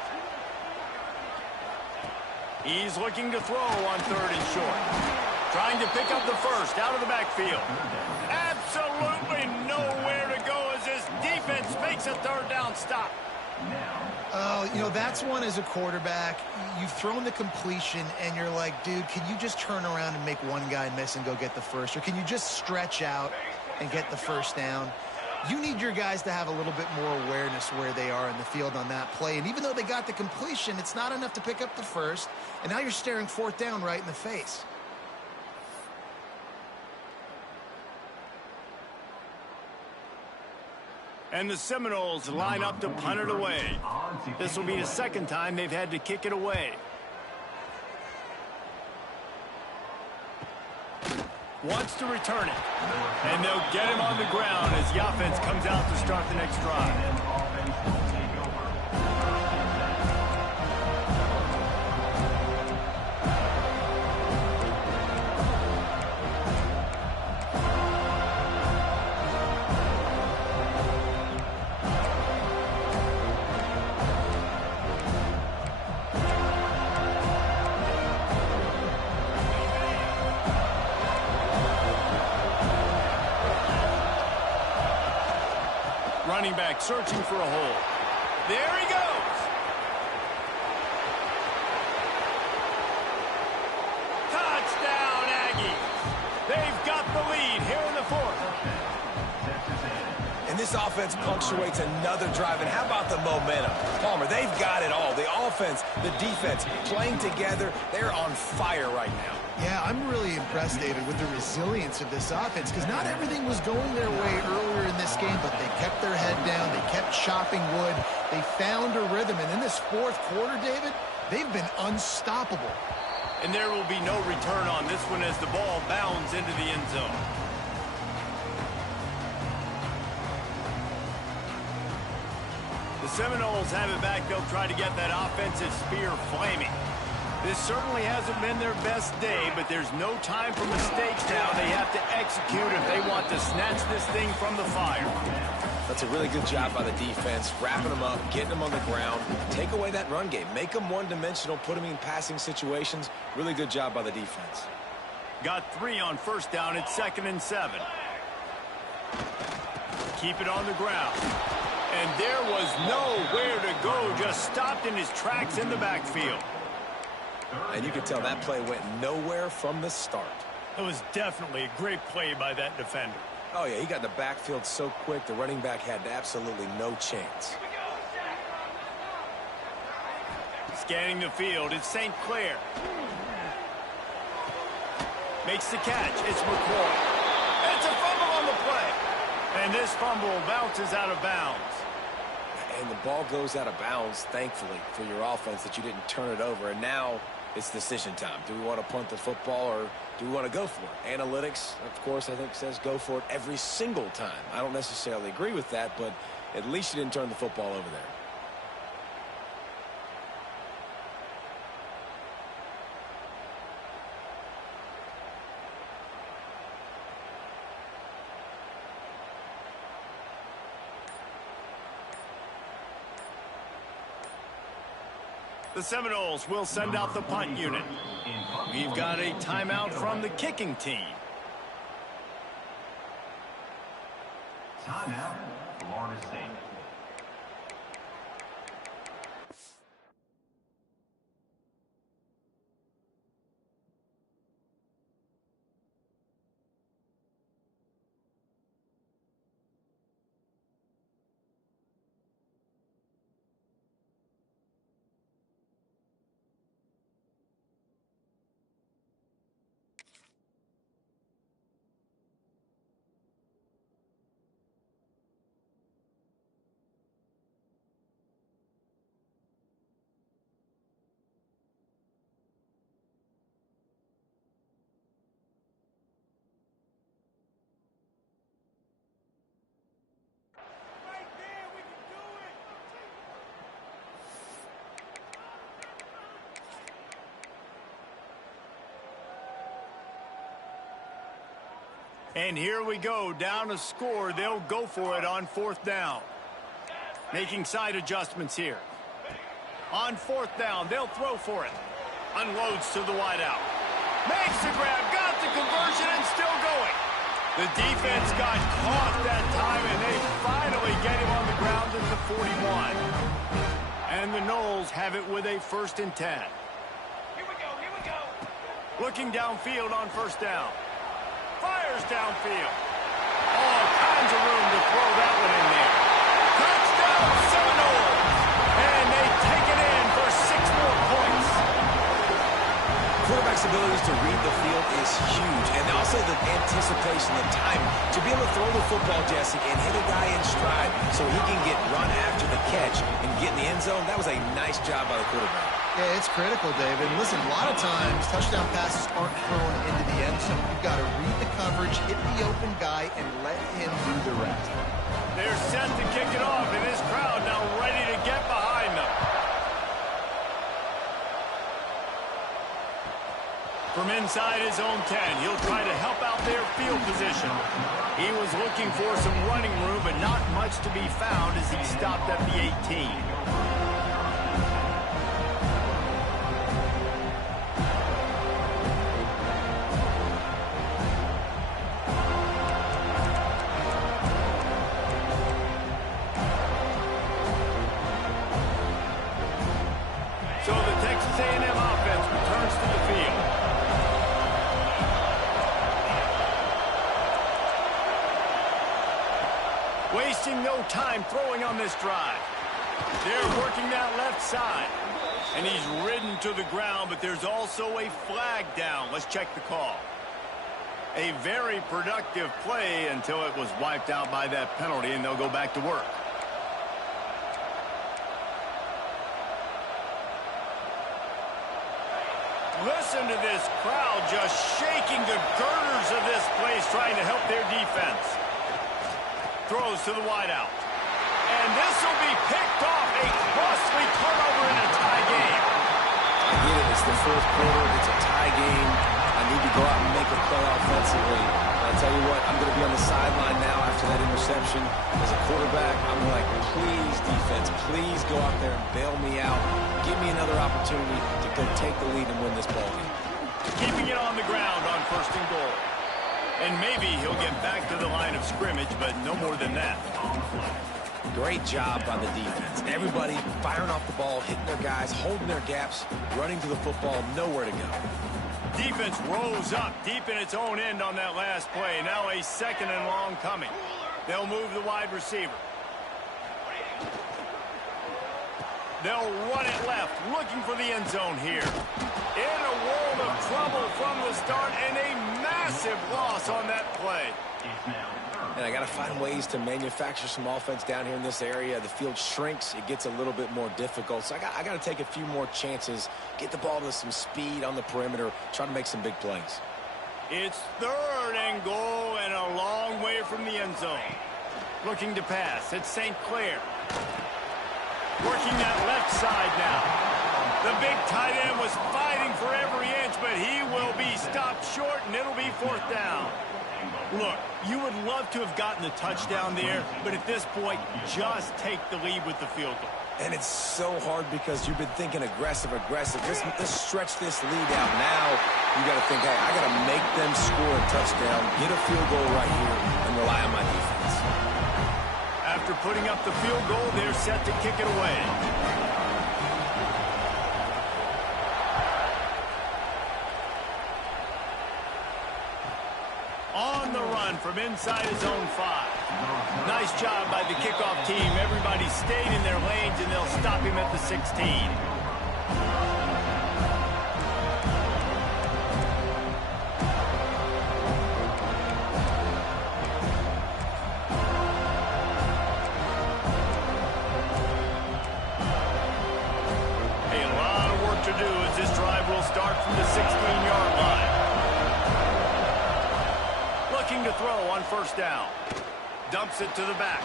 He's looking to throw on 3rd and short. Trying to pick up the first out of the backfield. Absolutely nowhere to go as this defense makes a 3rd down stop. Oh, you know, that's one as a quarterback. You've thrown the completion, and you're like, dude, can you just turn around and make one guy miss and go get the first? Or can you just stretch out and get the 1st down? You need your guys to have a little bit more awareness where they are in the field on that play. And even though they got the completion, it's not enough to pick up the first. And now you're staring 4th down right in the face. And the Seminoles line up to punt it away. This will be the 2nd time they've had to kick it away. Wants to return it. And they'll get him on the ground as the offense comes out to start the next drive. Running back searching for a hole. There he goes. Touchdown, Aggies. They've got the lead here in the 4th. And this offense punctuates another drive. And how about the momentum? Palmer, they've got it all. The offense, the defense, playing together. They're on fire right now. Yeah, I'm really impressed, David, with the resilience of this offense, because not everything was going their way earlier in this game, but they kept their head down, they kept chopping wood, they found a rhythm, and in this 4th quarter, David, they've been unstoppable. And there will be no return on this one as the ball bounds into the end zone. The Seminoles have it back. They'll try to get that offensive spear flaming. This certainly hasn't been their best day, but there's no time for mistakes now. They have to execute if they want to snatch this thing from the fire. That's a really good job by the defense, wrapping them up, getting them on the ground. Take away that run game. Make them one-dimensional, put them in passing situations. Really good job by the defense. Got 3 on 1st down. It's 2nd and 7. Keep it on the ground. And there was nowhere to go, just stopped in his tracks in the backfield. And you can tell that play went nowhere from the start. It was definitely a great play by that defender. Oh, yeah, he got in the backfield so quick, the running back had absolutely no chance. Scanning the field, it's St. Clair. Makes the catch, it's McCoy. It's a fumble on the play. And this fumble bounces out of bounds. And the ball goes out of bounds, thankfully, for your offense that you didn't turn it over. And now it's decision time. Do we want to punt the football or do we want to go for it? Analytics, of course, I think says go for it every single time. I don't necessarily agree with that, but at least you didn't turn the football over there. The Seminoles will send out the punt unit. We've got a timeout from the kicking team. Timeout, Florida State. And here we go, down a score. They'll go for it on fourth down. Making side adjustments here. On fourth down, they'll throw for it. Unloads to the wideout. Makes the grab, got the conversion, and still going. The defense got caught that time, and they finally get him on the ground at the 41. And the Noles have it with a 1st and 10. Here we go. Looking downfield on first down. Fires downfield. All kinds of room to throw that one in there. Touchdown, Seminoles. And they take it in for 6 more points. Quarterback's abilities to read the field is huge. And also the anticipation, the time to be able to throw the football, Jesse, and hit a guy in stride so he can get run after the catch and get in the end zone. That was a nice job by the quarterback. Yeah, it's critical, David. And listen, a lot of times touchdown passes aren't thrown into the end zone. You've got to read the coverage, hit the open guy, and let him do the rest. They're set to kick it off, and this crowd now ready to get behind them. From inside his own 10, he'll try to help out their field position. He was looking for some running room, but not much to be found as he stopped at the 18. So the Texas A&M offense returns to the field. Wasting no time throwing on this drive. They're working that left side. And he's ridden to the ground, but there's also a flag down. Let's check the call. A very productive play until it was wiped out by that penalty, and they'll go back to work. Listen to this crowd just shaking the girders of this place, trying to help their defense. Throws to the wideout. And this will be picked off. A costly turnover in a tie game. I get it. It's the 4th quarter. It's a tie game. I need to go out and make a play offensively. And I tell you what, I'm going to be on the sideline now after that interception. As a quarterback, I'm like, please, defense, please go out there and bail me out. Give me another opportunity to go take the lead and win this ball game. Keeping it on the ground on 1st and goal. And maybe he'll get back to the line of scrimmage, but no more than that. Great job by the defense. Everybody firing off the ball, hitting their guys, holding their gaps, running to the football, nowhere to go. Defense rose up deep in its own end on that last play. Now a 2nd and long coming. They'll move the wide receiver. They'll run it left, looking for the end zone here. In a world of trouble from the start, and a massive loss on that play. And I got to find ways to manufacture some offense down here in this area. The field shrinks. It gets a little bit more difficult. So I got to take a few more chances, get the ball to some speed on the perimeter, try to make some big plays. It's 3rd and goal and a long way from the end zone. Looking to pass. It's St. Clair. Working that left side now. The big tight end was fighting for every inch, but he will be stopped short, and it'll be 4th down. Look, you would love to have gotten the touchdown there, but at this point, just take the lead with the field goal. And it's so hard because you've been thinking aggressive. Let's stretch this lead out. Now you got to think, hey, I got to make them score a touchdown, get a field goal right here, and rely on my defense. After putting up the field goal, they're set to kick it away. On the run from inside his own 5. Nice job by the kickoff team. Everybody stayed in their lanes, and they'll stop him at the 16. A lot of work to do as this drive will start from the 16-yard line. Looking to throw on 1st down. Dumps it to the back.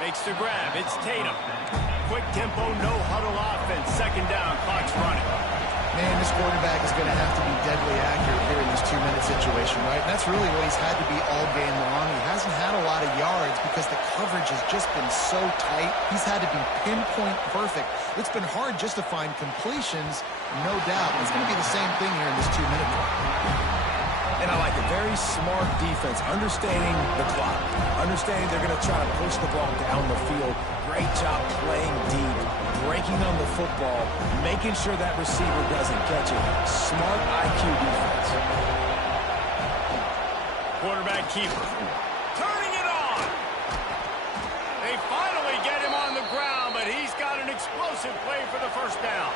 Makes the grab. It's Tatum. Quick tempo, no huddle offense. 2nd down. Clock's running. Man, this quarterback is going to have to be deadly accurate here in this 2-minute situation, right? And that's really what he's had to be all game long. He hasn't had a lot of yards because the coverage has just been so tight. He's had to be pinpoint perfect. It's been hard just to find completions, no doubt. It's going to be the same thing here in this 2-minute mark. And I like a very smart defense, understanding the clock, understanding they're going to try to push the ball down the field. Great job playing deep, breaking on the football, making sure that receiver doesn't catch it. Smart IQ defense. Quarterback keeper. Turning it on. They finally get him on the ground, but he's got an explosive play for the 1st down.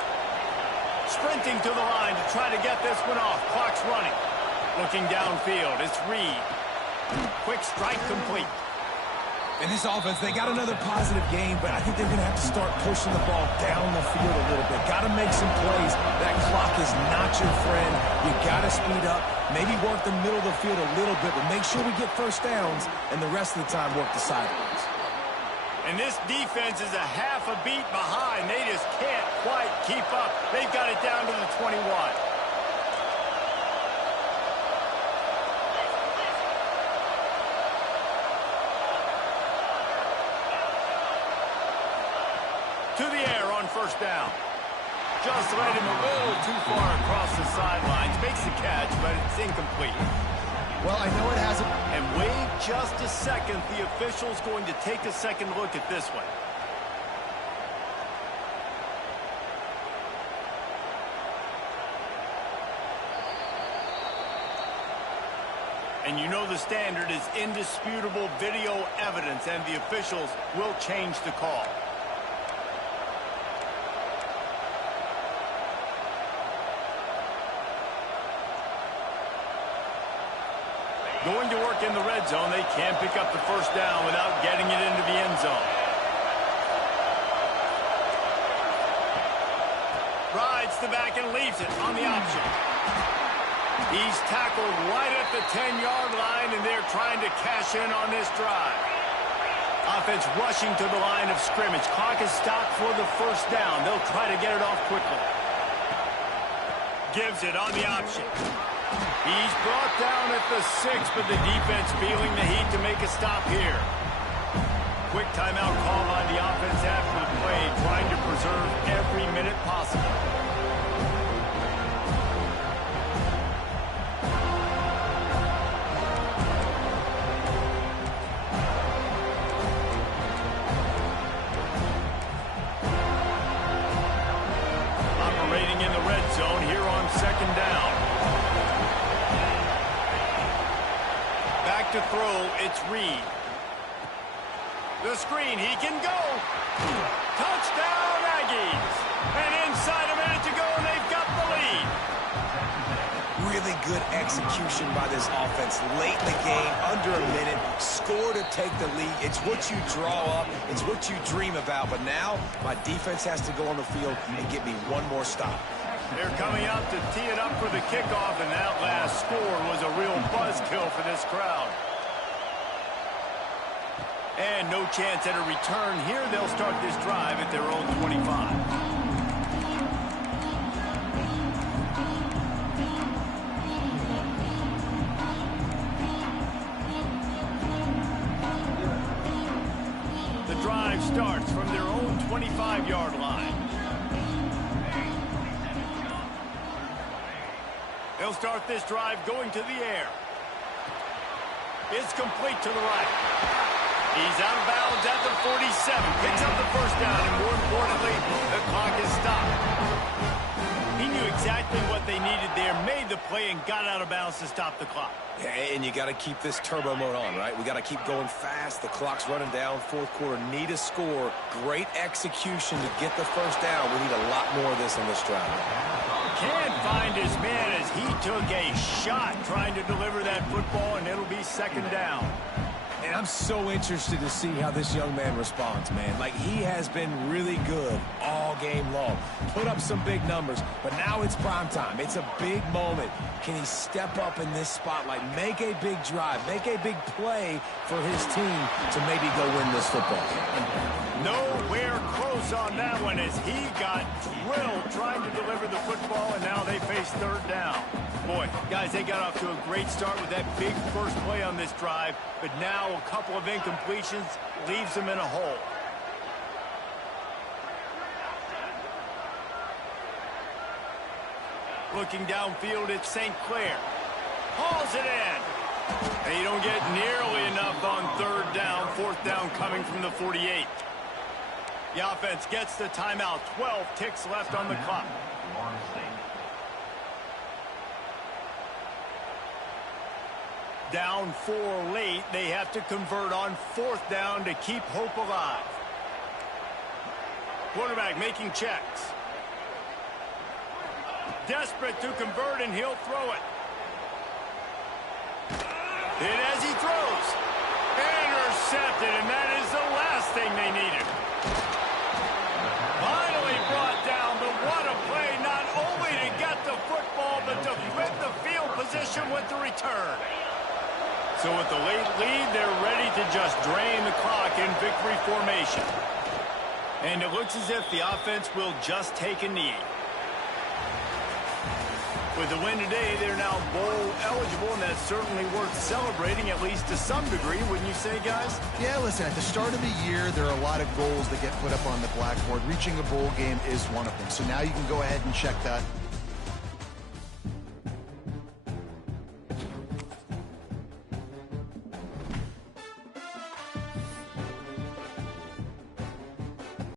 Sprinting to the line to try to get this one off. Clock's running. Looking downfield, it's Reed. Quick strike complete. In this offense, they got another positive game, but I think they're going to have to start pushing the ball down the field a little bit. Got to make some plays. That clock is not your friend. You got to speed up, maybe work the middle of the field a little bit, but make sure we get 1st downs, and the rest of the time work the sidelines. And this defense is a half a beat behind. They just can't quite keep up. They've got it down to the 21. To the air on 1st down. Just led him a little too far across the sidelines. Makes the catch, but it's incomplete. Well, I know it hasn't. And wait just a second. The official's going to take a second look at this one. And you know the standard is indisputable video evidence, and the officials will change the call. Going to work in the red zone. They can't pick up the 1st down without getting it into the end zone. Rides the back and leaves it on the option. He's tackled right at the 10-yard line, and they're trying to cash in on this drive. Offense rushing to the line of scrimmage. Clock is stopped for the 1st down. They'll try to get it off quickly. Gives it on the option. He's brought down at the 6, but the defense feeling the heat to make a stop here. Quick timeout call by the offense after the play, trying to preserve every minute possible. throw, it's Reed. The screen, he can go. Touchdown, Aggies. And inside a minute to go, and they've got the lead. Really good execution by this offense late in the game, under a minute, score to take the lead. It's what you draw up, it's what you dream about, but now my defense has to go on the field and get me one more stop. They're coming out to tee it up for the kickoff, and that last score was a real buzzkill for this crowd. And no chance at a return here. They'll start this drive at their own 25. Drive starts from their own 25-yard line. They'll start this drive going to the air. It's complete to the right. He's out of bounds at the 47. Picks up the first down, and more importantly, the clock is stopped. He knew exactly what they needed there, made the play, and got out of bounds to stop the clock. Yeah, and you got to keep this turbo mode on, right? We got to keep going fast. The clock's running down. Fourth quarter, need a score. Great execution to get the first down. We need a lot more of this on this drive. Can't find his man as he took a shot trying to deliver that football, and it'll be second down. And I'm so interested to see how this young man responds, man. Like, he has been really good all game long. Put up some big numbers, but now it's prime time. It's a big moment. Can he step up in this spotlight, make a big drive, make a big play for his team to maybe go win this football game? Nowhere close on that one as he got drilled trying to deliver the football, and now they face third down. Boy, guys, they got off to a great start with that big first play on this drive, but now a couple of incompletions leaves them in a hole. Looking downfield, it's St. Clair. Hauls it in. They don't get nearly enough on third down. Fourth down coming from the 48. The offense gets the timeout. 12 ticks left on the clock. Down 4 late. They have to convert on fourth down to keep hope alive. Quarterback making checks. Desperate to convert, and he'll throw it. And as he throws, intercepted, and that is the last thing they needed. Finally brought down, but what a play, not only to get the football, but to flip the field position with the return. So with the late lead, they're ready to just drain the clock in victory formation. And it looks as if the offense will just take a knee. With the win today, they're now bowl eligible, and that's certainly worth celebrating, at least to some degree, wouldn't you say, guys? Yeah, listen, at the start of the year, there are a lot of goals that get put up on the blackboard. Reaching a bowl game is one of them. So now you can go ahead and check that